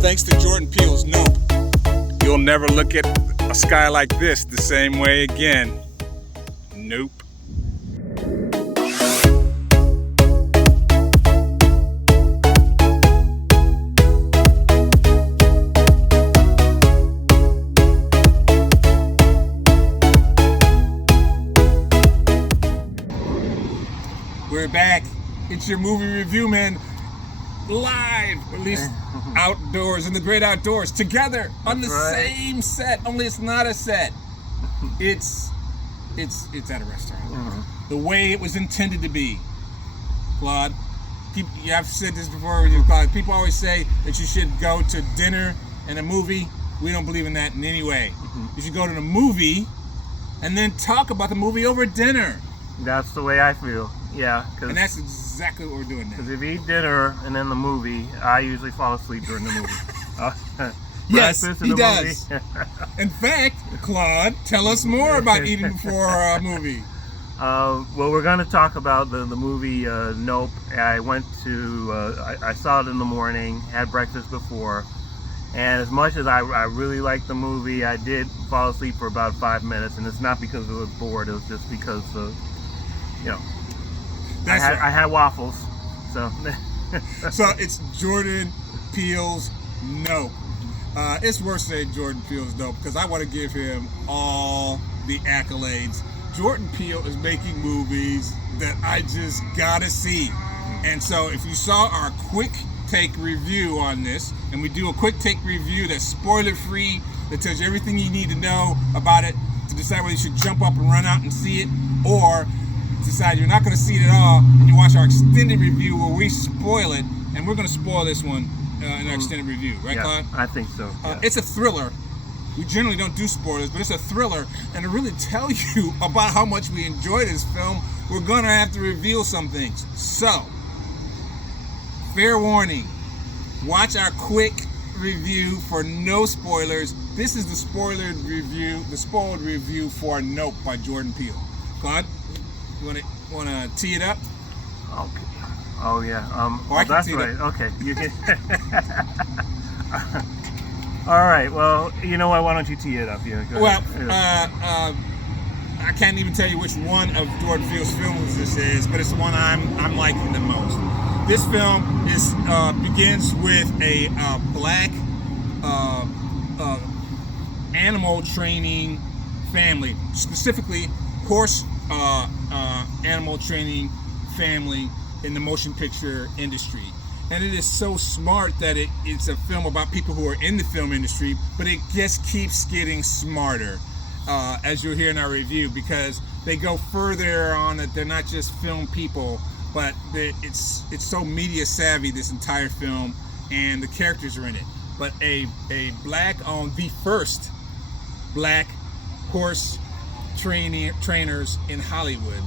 Thanks to Jordan Peele's Nope, you'll never look at a sky like this the same way again. Nope. We're back. It's your movie review, man. Live, or at least outdoors, in the great outdoors, together on the same set. Only it's not a set. It's at a restaurant. The way it was intended to be. Claude, I've said this before with you, Claude. People always say that you should go to dinner and a movie. We don't believe in that in any way. You should go to the movie and then talk about the movie over dinner. That's the way I feel. Yeah, and that's exactly what we're doing now. Because if you eat dinner and then the movie, I usually fall asleep during the movie. Yes, he does. In fact, Claude, tell us more about eating before a movie. Well, we're going to talk about the movie Nope. I went to, I saw it in the morning, had breakfast before, and as much as I really liked the movie, I did fall asleep for about 5 minutes, and it's not because I was bored, it was just because of, you know, I had waffles, so. So it's Jordan Peele's Nope. It's worse to say Jordan Peele's Nope because I want to give him all the accolades. Jordan Peele is making movies that I just gotta see. And so if you saw our quick take review on this, and we do a quick take review that's spoiler free, that tells you everything you need to know about it to decide whether you should jump up and run out and see it, or decide you're not going to see it at all, and you watch our extended review where we spoil it, and we're going to spoil this one in our extended review, right, yeah, Claude? I think so. Yeah. It's a thriller. We generally don't do spoilers, but it's a thriller, and to really tell you about how much we enjoy this film, we're going to have to reveal some things. So, fair warning, watch our quick review for no spoilers. This is the spoiled review for Nope by Jordan Peele. Claude? You want to tee it up? Okay. Oh yeah. I can that's tee it right. up. Okay. You can. All right. Well, you know what? Why don't you tee it up? Yeah. Go ahead. I can't even tell you which one of Jordan Peele's films this is, but it's the one I'm liking the most. This film begins with a black animal training family, specifically horse animal training family in the motion picture industry. And it is so smart that it's a film about people who are in the film industry, but it just keeps getting smarter, as you'll hear in our review, because they go further on that they're not just film people, but it's so media savvy, this entire film, and the characters are in it. But a black-owned, the first black horse trainers in Hollywood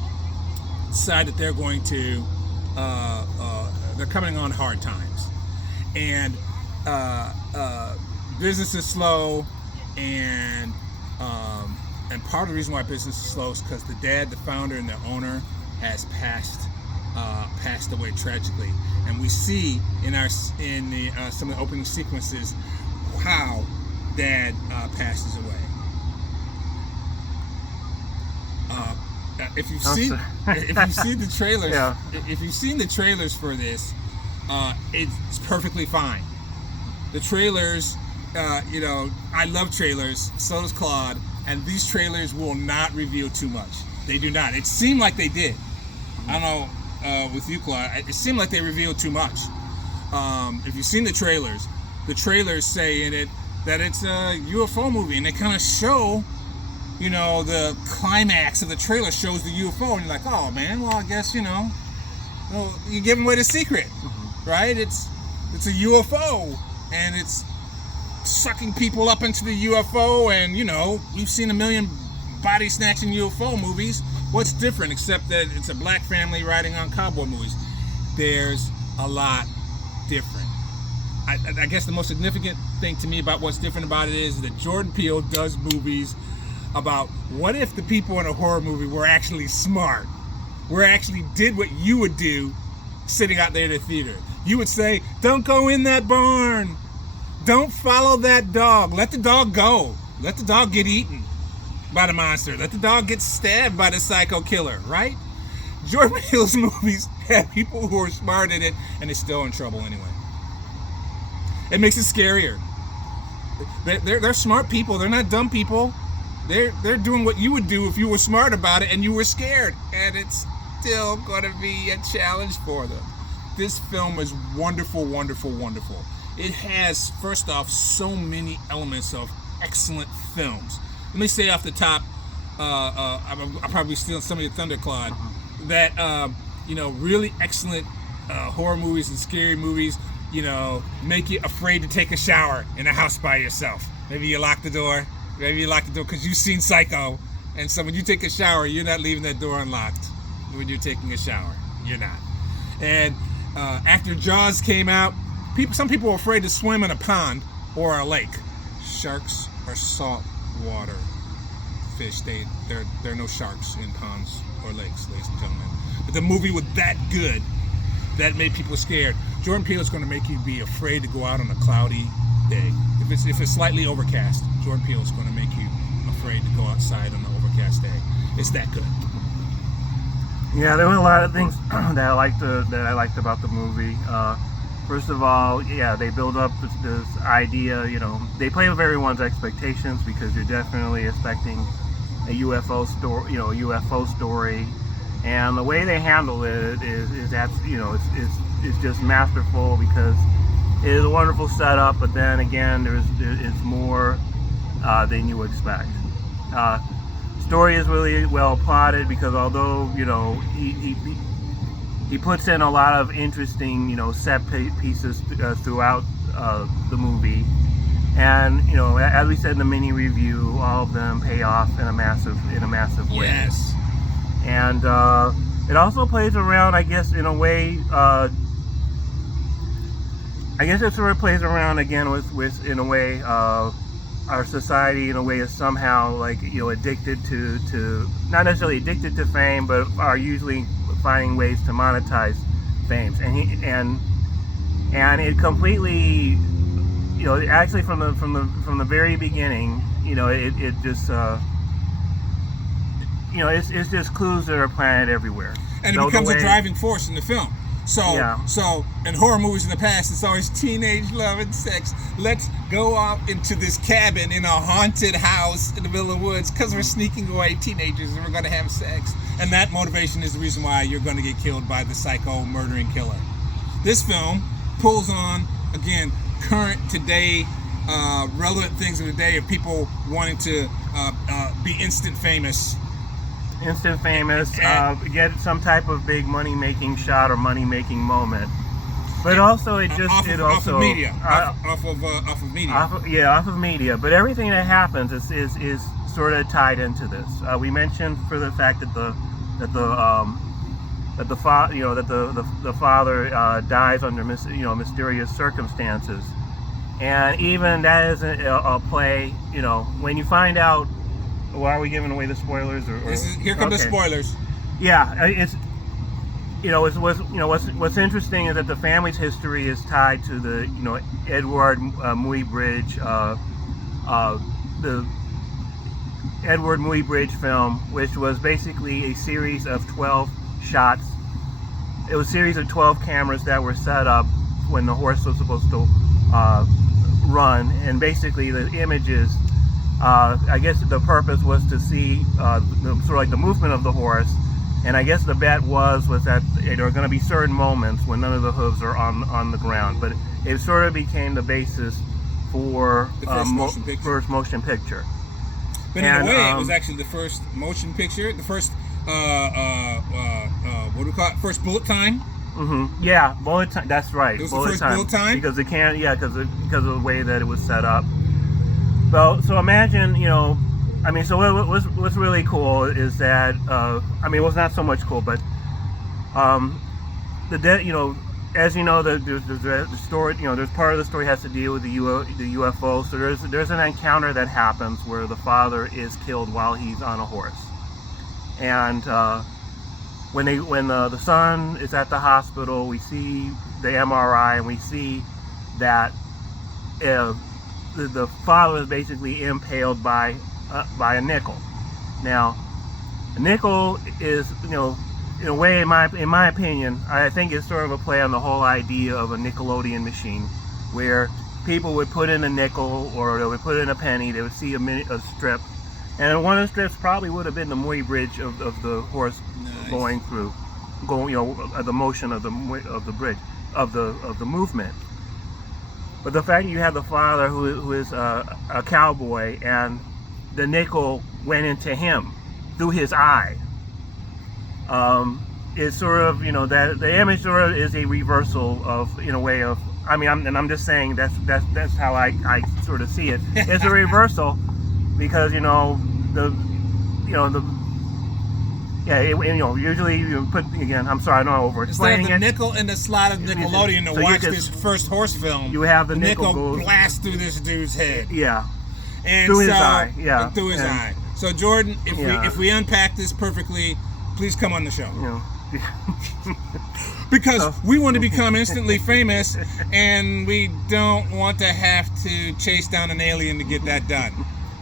decide that they're going to they're coming on hard times, and business is slow, and part of the reason why business is slow is because the dad, the founder and the owner, has passed away tragically, and we see in some of the opening sequences how dad passes away. If you've seen the trailers, yeah. If you've seen the trailers for this, it's perfectly fine. The trailers, I love trailers. So does Claude, and these trailers will not reveal too much. They do not. It seemed like they did. I don't know with you, Claude. It seemed like they revealed too much. If you've seen the trailers say in it that it's a UFO movie, and they kind of show. The climax of the trailer shows the UFO, and you're like, oh man, well I guess you're giving away the secret, right? It's a UFO, and it's sucking people up into the UFO, and we've seen a million body snatching UFO movies. What's different except that it's a black family riding on cowboy movies? There's a lot different. I guess the most significant thing to me about what's different about it is that Jordan Peele does movies about what if the people in a horror movie were actually smart, actually did what you would do sitting out there in the theater. You would say, don't go in that barn. Don't follow that dog. Let the dog go. Let the dog get eaten by the monster. Let the dog get stabbed by the psycho killer, right? Jordan Peele's movies have people who are smart in it, and they're still in trouble anyway. It makes it scarier. They're smart people. They're not dumb people. They're doing what you would do if you were smart about it and you were scared. And it's still going to be a challenge for them. This film is wonderful, wonderful, wonderful. It has, first off, so many elements of excellent films. Let me say off the top, I'm probably stealing some of your thunder, Claude, that, really excellent horror movies and scary movies, make you afraid to take a shower in a house by yourself. Maybe you lock the door. Maybe you lock the door because you've seen Psycho. And so when you take a shower, you're not leaving that door unlocked. When you're taking a shower, you're not. And after Jaws came out, some people were afraid to swim in a pond or a lake. Sharks are salt water fish. There are no sharks in ponds or lakes, ladies and gentlemen. But the movie was that good that made people scared. Jordan Peele is going to make you be afraid to go out on a cloudy day. If it's slightly overcast, Jordan Peele is going to make you afraid to go outside on an overcast day. It's that good. Yeah, there were a lot of things that I liked about the movie. First of all, yeah, they build up this idea. They play with everyone's expectations because you're definitely expecting a UFO story. A UFO story, and the way they handle it is that it's just masterful because it is a wonderful setup. But then again, it's more than you expect. Story is really well plotted because although he puts in a lot of interesting set pieces throughout the movie, and as we said in the mini review, all of them pay off in a massive way. Yes. And it also plays around, I guess, in a way. I guess it sort of plays around again with in a way. Our society in a way is somehow addicted to not necessarily addicted to fame, but are usually finding ways to monetize fame. And it completely, actually from the very beginning, it just it's just clues that are planted everywhere. And it becomes a driving force in the film. So in horror movies in the past, it's always teenage love and sex. Let's go off into this cabin in a haunted house in the middle of the woods because we're sneaking away teenagers and we're going to have sex. And that motivation is the reason why you're going to get killed by the psycho murdering killer. This film pulls on, again, current today, relevant things of the day of people wanting to be instant famous. Get some type of big money-making shot or money-making moment, but also off of media. But everything that happens is sort of tied into this. We mentioned for the fact that the father dies under mysterious circumstances, and even that is a play. When you find out. Why are we giving away the spoilers? Here come the spoilers. Yeah, it's what's interesting is that the family's history is tied to the Edward Muybridge, the Edward Muybridge film, which was basically a series of 12 shots. It was a series of 12 cameras that were set up when the horse was supposed to run, and basically the images. I guess the purpose was to see sort of like the movement of the horse, and I guess the bet was that there are going to be certain moments when none of the hooves are on the ground, but it sort of became the basis for the first motion picture. But in a way, it was actually the first motion picture, the first what do we call it? First bullet time. Mm-hmm. Yeah, bullet time. That's right. It was the first bullet time because it can't. Yeah, because of the way that it was set up. Well, so imagine, so what's really cool is that, it was not so much cool, but, as you know, the story, there's part of the story has to deal with the UFO. So there's an encounter that happens where the father is killed while he's on a horse, and when the son is at the hospital, we see the MRI and we see that the father is basically impaled by a nickel. Now, a nickel is, in a way, in my opinion, I think it's sort of a play on the whole idea of a Nickelodeon machine, where people would put in a nickel or they would put in a penny. They would see a strip, and one of the strips probably would have been the Muy Bridge of the horse going through, the motion of the bridge of the movement. But the fact that you have the father who is a cowboy, and the nickel went into him through his eye, is sort of, that the image sort of is a reversal of, in a way of, I'm just saying that's how I sort of see it. It's a reversal because usually you put, again, I'm sorry, I know I'm over-explaining it. Instead of the nickel in the slot of Nickelodeon to watch this first horse film, you have the nickel blast through this dude's head. Yeah. And through his eye. Yeah. Through his eye. So Jordan, if we unpack this perfectly, please come on the show. Because we want to become instantly famous, and we don't want to have to chase down an alien to get that done.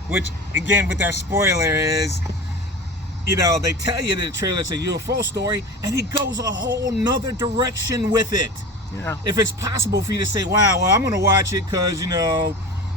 Which, again, with our spoiler is, they tell you that the trailer is a UFO story, and it goes a whole nother direction with it. Yeah. If it's possible for you to say, wow, well, I'm going to watch it because,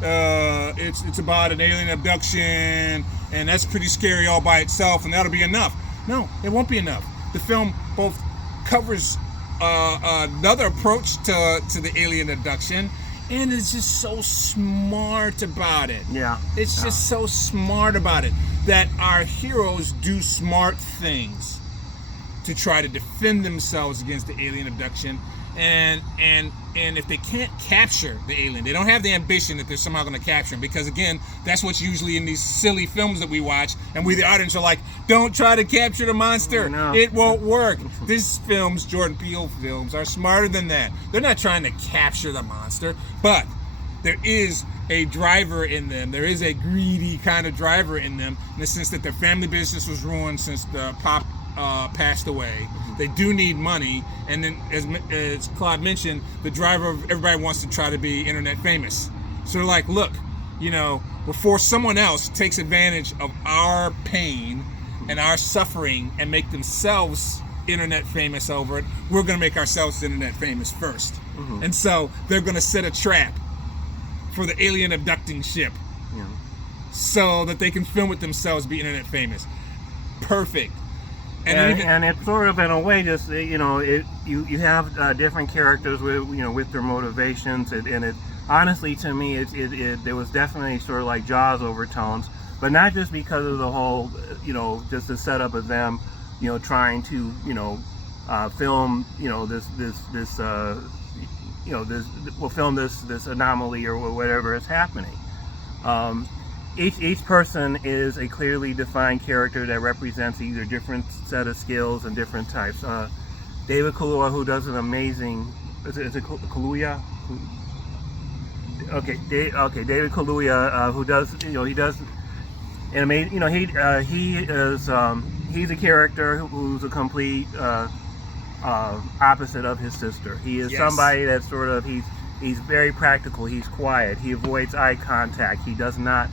it's about an alien abduction, and that's pretty scary all by itself, and that'll be enough. No, it won't be enough. The film both covers another approach to the alien abduction, and it's just so smart about it. Yeah. It's just so smart about it that our heroes do smart things to try to defend themselves against the alien abduction. And if they can't capture the alien, they don't have the ambition that they're somehow going to capture him, because again, that's what's usually in these silly films that we watch, and we the audience are like, don't try to capture the monster. No. It won't work. These films, Jordan Peele films, are smarter than that. They're not trying to capture the monster, but there is a driver in them. There is a greedy kind of driver in them, in the sense that their family business was ruined since the pop passed away. They do need money, and then as Claude mentioned, the driver of everybody wants to try to be internet famous. So they're like, look, before someone else takes advantage of our pain and our suffering and make themselves internet famous over it, we're going to make ourselves internet famous first. Mm-hmm. And so they're going to set a trap for the alien abducting ship, so that they can film it themselves, be internet famous. Perfect. And it's sort of, in a way, just you have different characters with their motivations, and it honestly, to me, there was definitely sort of like Jaws overtones, but not just because of the whole just the setup of them trying to film this anomaly or whatever is happening. Each person is a clearly defined character that represents either different set of skills and different types. David Kaluuya, who does an amazing, is it Kaluuya? David Kaluuya, who does, he does an amazing, he is, he's a character who's a complete opposite of his sister. He is somebody that's sort of, he's very practical, he's quiet, he avoids eye contact, he does not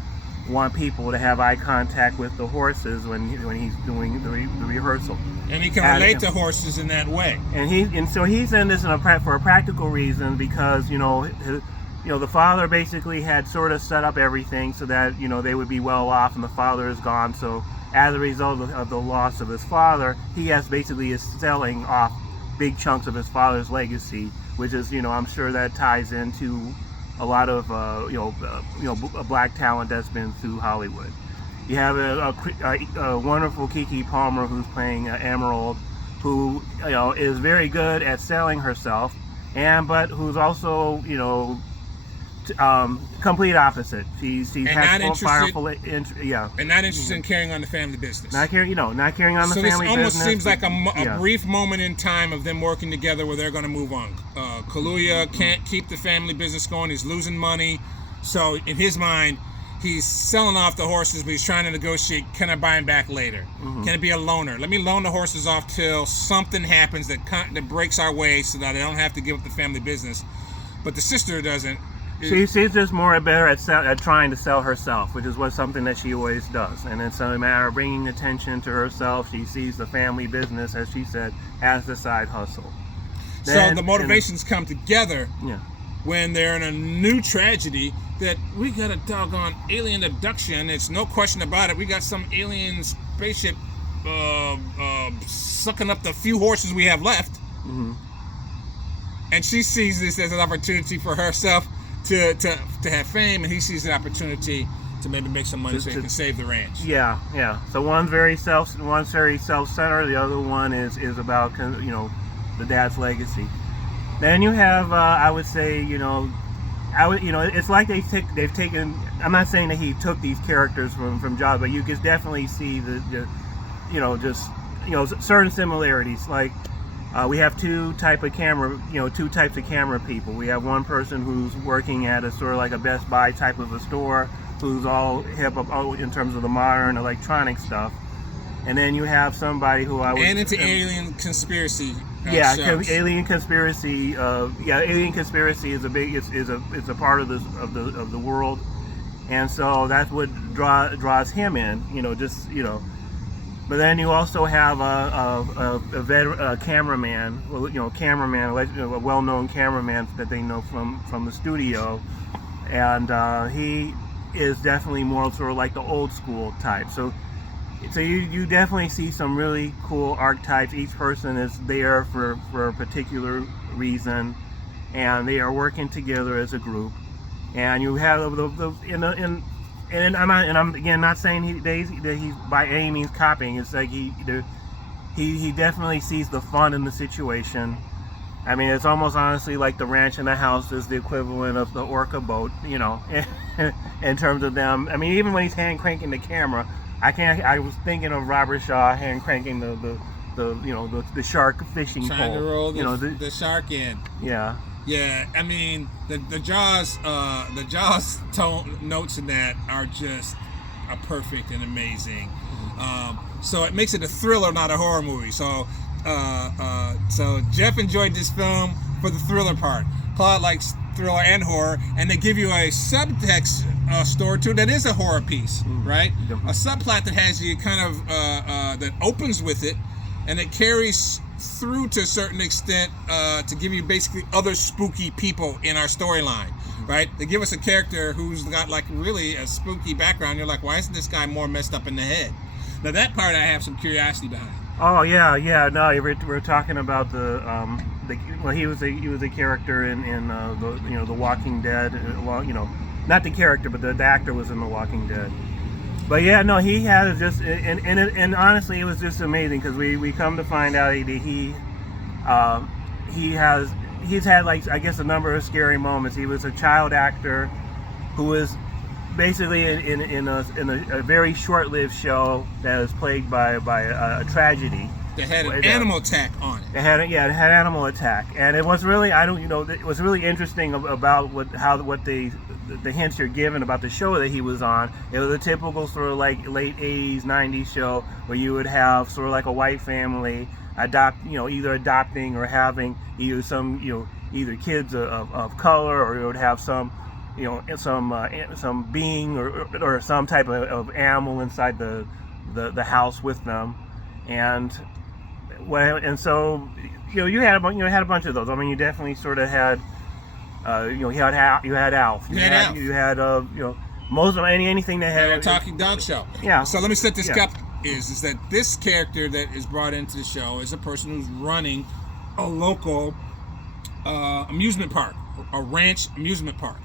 want people to have eye contact with the horses when he's doing the rehearsal. And he can relate to horses in that way. And so he's in this for a practical reason, because the father basically had sort of set up everything so that they would be well off, and the father is gone. So as a result of the loss of his father, he is selling off big chunks of his father's legacy, which is I'm sure that ties into a lot of black talent that's been through Hollywood. You have a wonderful Keke Palmer who's playing Emerald, who is very good at selling herself, but who's also complete opposite. She has powerful, and not interested in carrying on the family business. Not carrying on the family business. So this almost seems like a brief moment in time of them working together where they're going to move on. Kaluuya can't keep the family business going. He's losing money. So in his mind, he's selling off the horses, but he's trying to negotiate, can I buy them back later? Mm-hmm. Can it be a loaner? Let me loan the horses off till something happens that breaks our way so that I don't have to give up the family business. But the sister doesn't She's just more better at trying to sell herself, which is something that she always does. And it's a matter of bringing attention to herself. She sees the family business, as she said, as the side hustle. So the motivations come together Yeah. when they're in a new tragedy that we got a doggone alien abduction. It's no question about it. We got some alien spaceship sucking up the few horses we have left. Mm-hmm. And she sees this as an opportunity for herself to have fame, and he sees an opportunity to maybe make some money so he can save the ranch. Yeah, yeah. So one's very self-centered. The other one is about, you know, the dad's legacy. Then you have, I would say, it's like they've taken. I'm not saying that he took these characters from Jaws, but you can definitely see the certain similarities. Like we have two types of camera people. We have one person who's working at a sort of like a Best Buy type of a store, who's all hip up in terms of the modern electronic stuff. And then you have somebody who into alien conspiracy. Alien conspiracy. Alien conspiracy is a part of the world, and so that's what draws him in. But then you also have a cameraman, a well-known cameraman that they know from the studio, and he is definitely more sort of like the old school type. So you definitely see some really cool archetypes. Each person is there for a particular reason, and they are working together as a group. And you have and I'm again not saying that he's by any means copying. It's like he definitely sees the fun in the situation. I mean, it's almost honestly like the ranch and the house is the equivalent of the orca boat, in terms of them. I mean, even when he's hand cranking the camera, I was thinking of Robert Shaw hand cranking the shark fishing pole. Trying to roll the shark in. Yeah. Yeah, I mean the Jaws tone notes in that are just perfect and amazing. So it makes it a thriller, not a horror movie. So Jeff enjoyed this film for the thriller part. Claude likes thriller and horror, and they give you a subtext story too that is a horror piece, right? A subplot that has you kind of that opens with it, and it carries through to a certain extent to give you basically other spooky people in our storyline, right? They give us a character who's got like really a spooky background. You're like, why isn't this guy more messed up in the head? Now that part I have some curiosity behind. Oh yeah. No, we're talking about he was a character in The Walking Dead. Not the character, but the actor was in The Walking Dead. But yeah, no, he had just, and honestly, it was just amazing because we come to find out that he's had like, I guess, a number of scary moments. He was a child actor who was basically in a very short-lived show that was plagued by a tragedy. That had an animal attack on it. It had animal attack, and it was really it was really interesting about the hints you're given about the show that he was on. It was a typical sort of like late 80s, 90s show where you would have sort of like a white family either adopting or having either kids of color, or you would have some being or some type of animal inside the house with them, and so you had a bunch of those. I mean, you definitely sort of had. You had Alf. You had most of anything that had a talking dog show. Yeah. So let me set this up. Is that this character that is brought into the show is a person who's running a local amusement park, a ranch amusement park.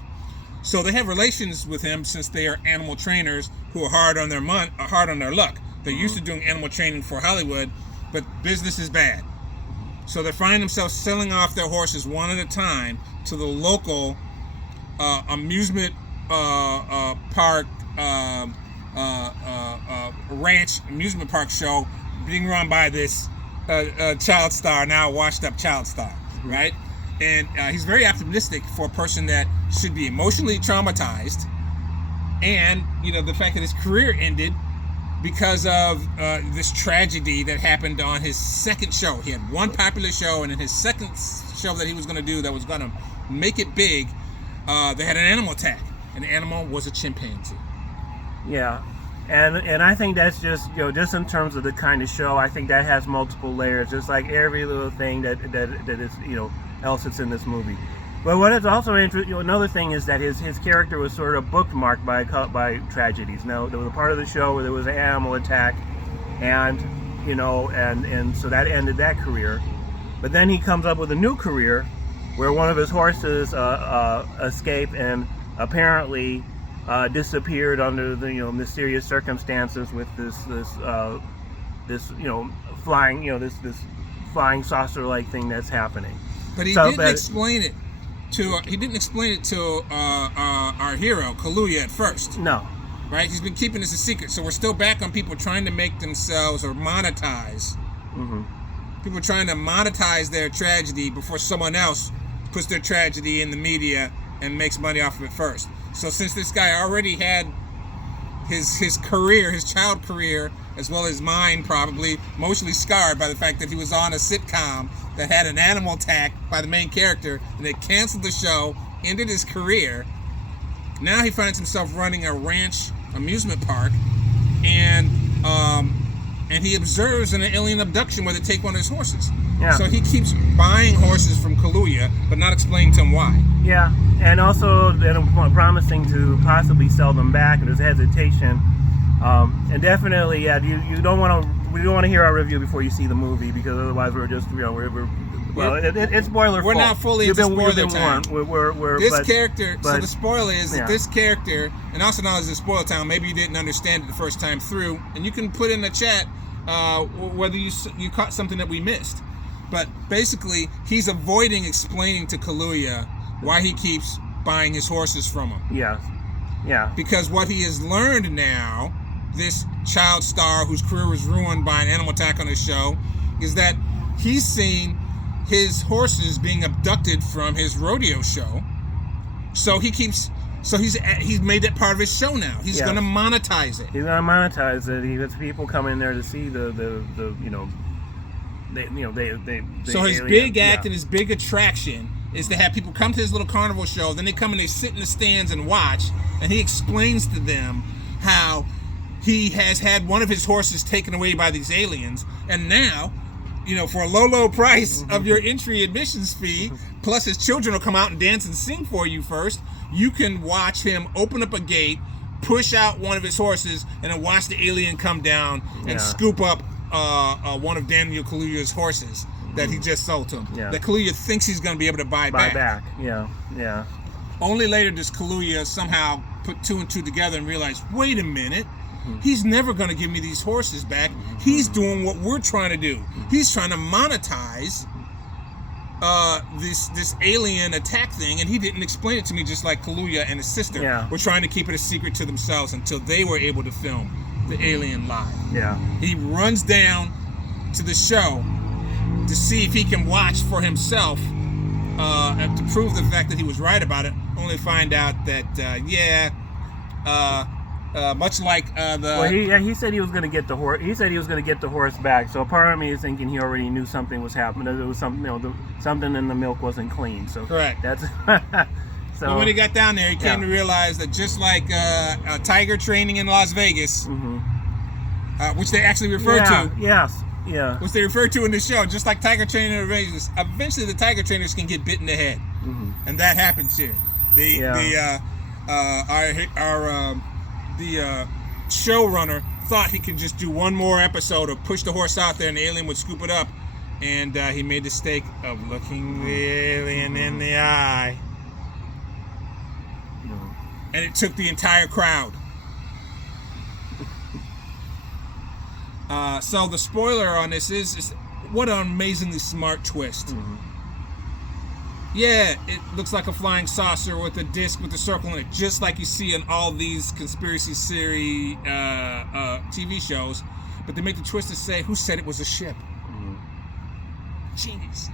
So they have relations with him since they are animal trainers who are hard on their luck. They're used to doing animal training for Hollywood, but business is bad. So they find themselves selling off their horses one at a time to the local amusement park, ranch amusement park show being run by this child star, now washed up child star, right? And he's very optimistic for a person that should be emotionally traumatized, and the fact that his career ended because of this tragedy that happened on his second show. He had one popular show, and in his second show that he was going to do that was going to make it big, they had an animal attack, and the animal was a chimpanzee. Yeah. And I think that's just, just in terms of the kind of show, I think that has multiple layers, just like every little thing that is, else that's in this movie. But what is also interesting, another thing is that his character was sort of bookmarked by tragedies. Now, there was a part of the show where there was an animal attack, and so that ended that career. But then he comes up with a new career where one of his horses escaped and apparently disappeared under the mysterious circumstances with this flying this flying saucer-like thing that's happening. But he didn't explain it to our hero Kaluuya at first. No. Right? He's been keeping this a secret, so we're still back on people trying to make themselves or monetize. Mm-hmm. People trying to monetize their tragedy before someone else puts their tragedy in the media and makes money off of it first. So since this guy already had his career, his child career, as well as mine, probably emotionally scarred by the fact that he was on a sitcom that had an animal attack by the main character, and they canceled the show, ended his career. Now he finds himself running a ranch amusement park, and he observes an alien abduction where they take one of his horses. Yeah. So he keeps buying horses from Kaluuya, but not explaining to him why. Yeah, and also they're promising to possibly sell them back, and there's hesitation. And definitely, yeah, we don't want to hear our review before you see the movie, because otherwise we're just it's spoiler. We're not fully into spoiler time. This character. So the spoiler is that this character, and also known as the spoiler time. Maybe you didn't understand it the first time through, and you can put in the chat whether you caught something that we missed. But basically, he's avoiding explaining to Kaluuya why he keeps buying his horses from him. Yeah, yeah. Because what he has learned now, this child star whose career was ruined by an animal attack on his show, is that he's seen his horses being abducted from his rodeo show. So he's made that part of his show now. He's going to monetize it. He's going to monetize it. He gets people coming there to see So his big act and his big attraction is to have people come to his little carnival show. Then they come and they sit in the stands and watch, and he explains to them how he has had one of his horses taken away by these aliens, and now, for a low price of your entry admissions fee, plus his children will come out and dance and sing for you first, you can watch him open up a gate, push out one of his horses, and then watch the alien come down and scoop up one of Daniel Kaluuya's horses that he just sold to him. Yeah. That Kaluuya thinks he's going to be able to buy back. Yeah. Only later does Kaluuya somehow put two and two together and realize, wait a minute, he's never going to give me these horses back. He's doing what we're trying to do. He's trying to monetize this alien attack thing, and he didn't explain it to me, just like Kaluuya and his sister were trying to keep it a secret to themselves until they were able to film the alien live. Yeah. He runs down to the show to see if he can watch for himself and to prove the fact that he was right about it, only find out that much like he said he was going to get the horse. He said he was going to get the horse back. So part of me is thinking he already knew something was happening. There was something, something in the milk wasn't clean. So correct. That's so. But when he got down there, he came to realize that just like tiger training in Las Vegas, which they actually refer to. Yes. Yeah. Which they refer to in the show, just like tiger training in Vegas. Eventually, the tiger trainers can get bit in the head, and that happens here. The showrunner thought he could just do one more episode of push the horse out there and the alien would scoop it up, and he made the mistake of looking the alien in the eye, and it took the entire crowd. So the spoiler on this is what an amazingly smart twist. Yeah, it looks like a flying saucer with a disc with a circle in it, just like you see in all these conspiracy theory TV shows. But they make the twist to say, who said it was a ship? Genius.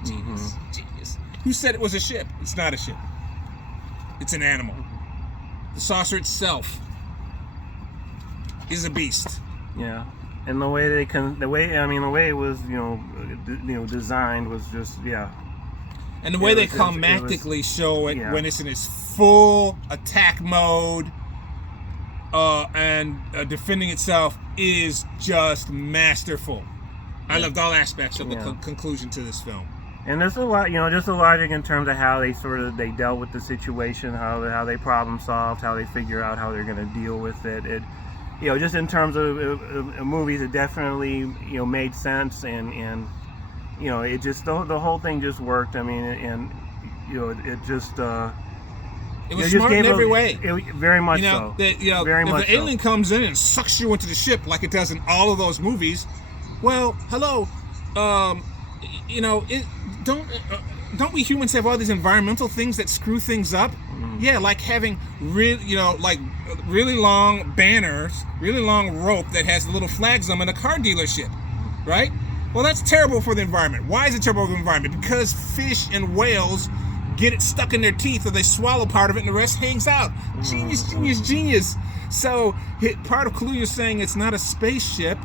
Who said it was a ship? It's not a ship. It's an animal. The saucer itself is a beast. Yeah. And the way the way it was, designed was just, And the way they climactically show it when it's in its full attack mode and defending itself is just masterful. I loved all aspects of the conclusion to this film. And there's a lot, just a logic in terms of how they they dealt with the situation, how they problem solved, how they figure out how they're going to deal with it. It, just in terms of movies, it definitely made sense, and it just the whole thing just worked. I mean, and it just. It was smart in every way. Very much so. Very much so. If the alien comes in and sucks you into the ship like it does in all of those movies, well, hello, don't we humans have all these environmental things that screw things up? Yeah, like having really long banners, really long rope that has little flags on them in a car dealership, right? Well, that's terrible for the environment. Why is it terrible for the environment? Because fish and whales get it stuck in their teeth, or they swallow part of it and the rest hangs out. Genius, genius, genius. So part of Kaluuya is saying it's not a spaceship,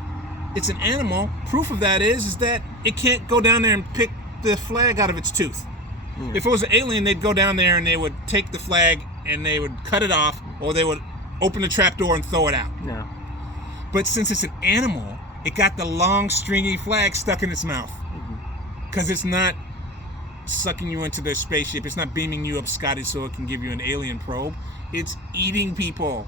it's an animal. Proof of that is that it can't go down there and pick the flag out of its tooth. If it was an alien, they'd go down there and they would take the flag and they would cut it off, or they would open the trap door and throw it out. Yeah. But since it's an animal, it got the long stringy flag stuck in its mouth because it's not sucking you into their spaceship. It's not beaming you up, Scotty, so it can give you an alien probe. It's eating people.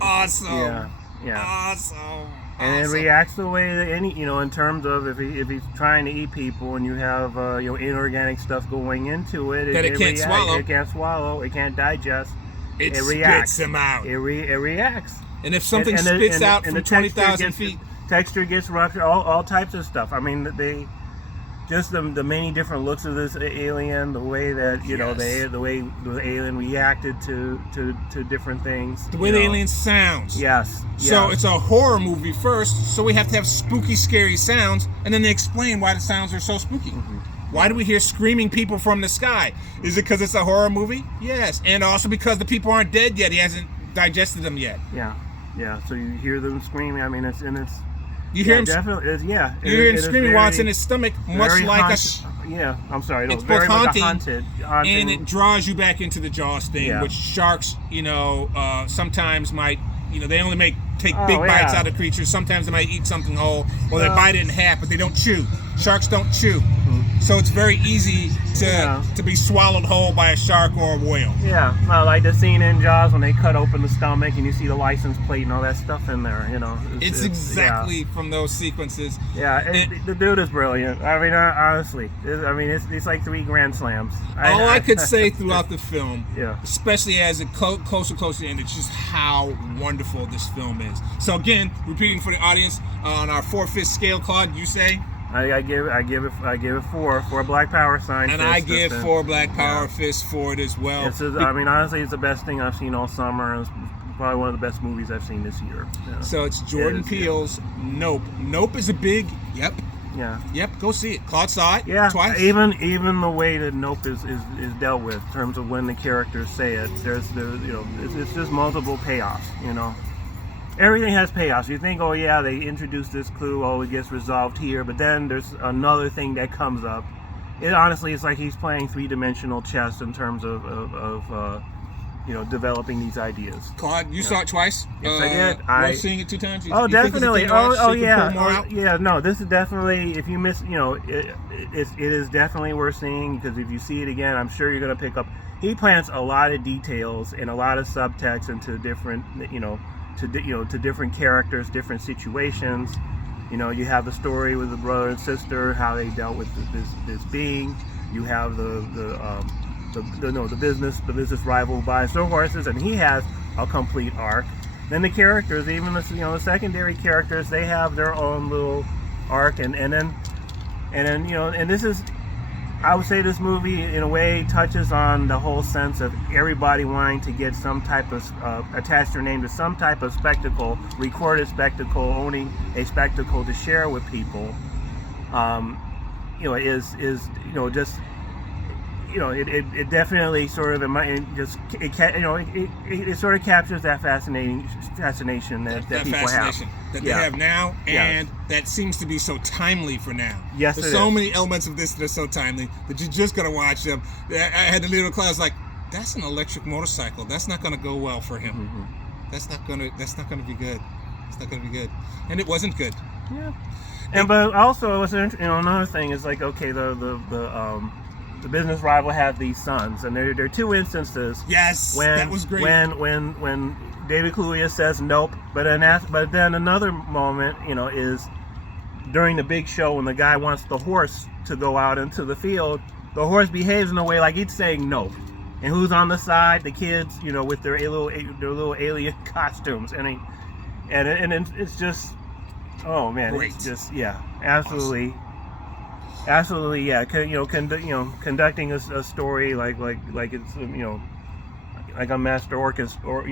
Awesome. Yeah. Awesome. And it reacts the way that in terms of if he's trying to eat people, and you have inorganic stuff going into it, that it can't swallow. It can't swallow. It can't digest. It reacts. Spits them out. It reacts. And if something spits out from 20,000 feet, texture gets ruptured. All types of stuff. I mean, just the many different looks of this alien, the way that the way the alien reacted to different things, the way the alien sounds. Yes. So it's a horror movie first, so we have to have spooky, scary sounds, and then they explain why the sounds are so spooky. Why do we hear screaming people from the sky? Is it because it's a horror movie? Yes, and also because the people aren't dead yet. He hasn't digested them yet. Yeah. So you hear them screaming. I mean, you hear him definitely. You hear him screaming while it's in his stomach, much like I'm sorry. It's very both much haunting, and it draws you back into the Jaws thing, which sharks, sometimes might, they only take big bites out of creatures. Sometimes they might eat something whole, or they bite it in half, but they don't chew. Sharks don't chew, so it's very easy to be swallowed whole by a shark or a whale. Yeah, well, like the scene in Jaws when they cut open the stomach and you see the license plate and all that stuff in there. It's exactly from those sequences. Yeah, the dude is brilliant. I mean, honestly, it's like 3 grand slams. All I could say throughout the film, Yeah. especially as it closer to the end, it's just how wonderful this film is. So again, repeating for the audience, on our 4/5 scale, Claude, you say? I give it 4 for a Black Power sign. And I give 4 Black Power fists for it as well. Honestly, it's the best thing I've seen all summer. It's probably one of the best movies I've seen this year. Yeah. So it's Jordan Peele's Nope. Nope is a big yep. Yeah. Yep, go see it. Claude saw it twice. Even the way that Nope is dealt with in terms of when the characters say it, it's just multiple payoffs, Everything has payoffs. You think, oh yeah, they introduced this clue, it gets resolved here, but then there's another thing that comes up. It honestly, it's like he's playing 3-dimensional chess in terms of developing these ideas. Claude, you saw it twice? Yes, I did. You're seeing it 2 times? Definitely. Yeah. No, this is definitely, if you miss, it is definitely worth seeing, because if you see it again, I'm sure you're going to pick up. He plants a lot of details and a lot of subtext into different, to different characters, different situations. You have the story with the brother and sister, how they dealt with this being. You have the business rival who buys their horses, and he has a complete arc. Then the characters, even the secondary characters, they have their own little arc, and then this is, I would say this movie in a way touches on the whole sense of everybody wanting to get some type of attach their name to some type of spectacle, recorded spectacle, owning a spectacle to share with people. It definitely sort of it sort of captures that fascination that people have. That they have now, and that seems to be so timely for now. Yes, there's so many elements of this that are so timely that you're just gonna watch them. I had the little class like, that's an electric motorcycle. That's not going to go well for him. Mm-hmm. That's not going to be good. It's not going to be good. And it wasn't good. Yeah. And but also, what's another thing is like, okay, the business rival had these sons, and there are two instances. Yes, that was great. When David Kaluuya says nope, but then another moment, is during the big show when the guy wants the horse to go out into the field. The horse behaves in a way like it's saying nope. And who's on the side? The kids, with their little alien costumes, and it's just, oh man, great. It's just absolutely, awesome. Absolutely, yeah. Conducting a story like it's like a master orchestra or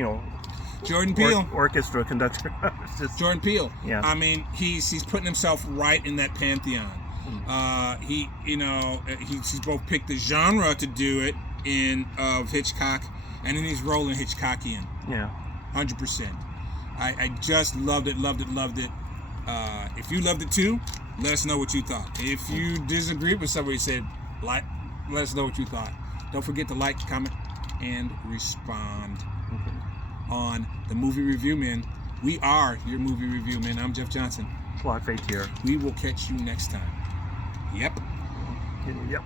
Jordan Peele, orchestra conductor. Just, Jordan Peele. Yeah. I mean, he's putting himself right in that pantheon. He's both picked the genre to do it of Hitchcock, and then he's rolling Hitchcockian. Yeah. 100%. I just loved it. If you loved it too, let us know what you thought. If you disagree with somebody, said let us know what you thought. Don't forget to like, comment, and respond on the Movie Review Men. We are your Movie Review Men. I'm Jeff Johnson. Claude Fate here. We will catch you next time. Yep. Yep.